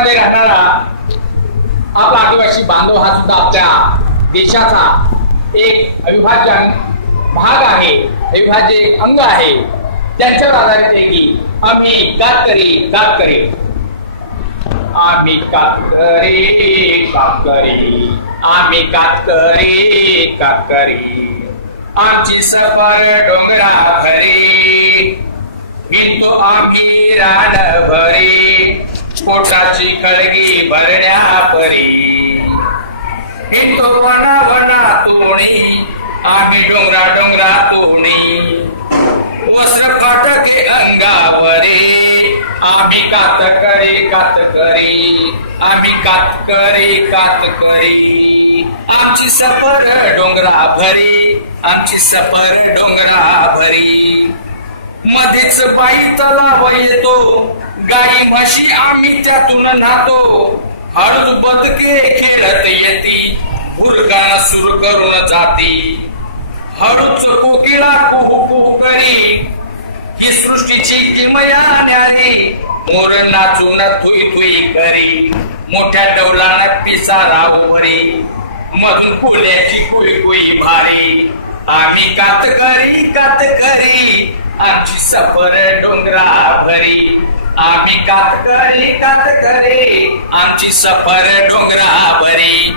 मध्ये राहणारा आपला आदिवासी बांधव हा सुद्धा आपल्या देशाचा एक अविभाज्य भाग आहे, अविभाज्य अंग आहे. त्यांच्यावर आधारित आहे की आम्ही कातकरी कातकरी आम्ही कातकरी कातकरी आम्ही कातकरी कातकरी आमची सफर डोंगरा भरी हिंदू आम्ही रान भरी पोटाची खळगी भरण्या परी हिंदू वना वना तोणी आम्ही डोंगरा डोंगरा तोणी वस्त्र फाटके अंगावरी आम्ही कातकरी कातकरी आम्ही कातकरी कातकरी आमची सफर डोंगरा भरी आमची सफर डोंगरा भरी मध्येच पायी तलाव येतो गाई म्हशी आम्ही त्यातून नातो हळद बदके खेळत येती उरगाना सुर करून जाती हळूच कोकिळा कुहू कुहू करी ही सृष्टीची किमया न्यारी मोर नाचून थुई थुई करी मोठ्या डौलानं पिसारा उभरी मधून फुल्याची कुई कुई भारी आम्ही कातकरी कातकरी आमची सफर डोंगरा भरी आम्ही कातकरी कातकरी आमची सफर डोंगरा भरी.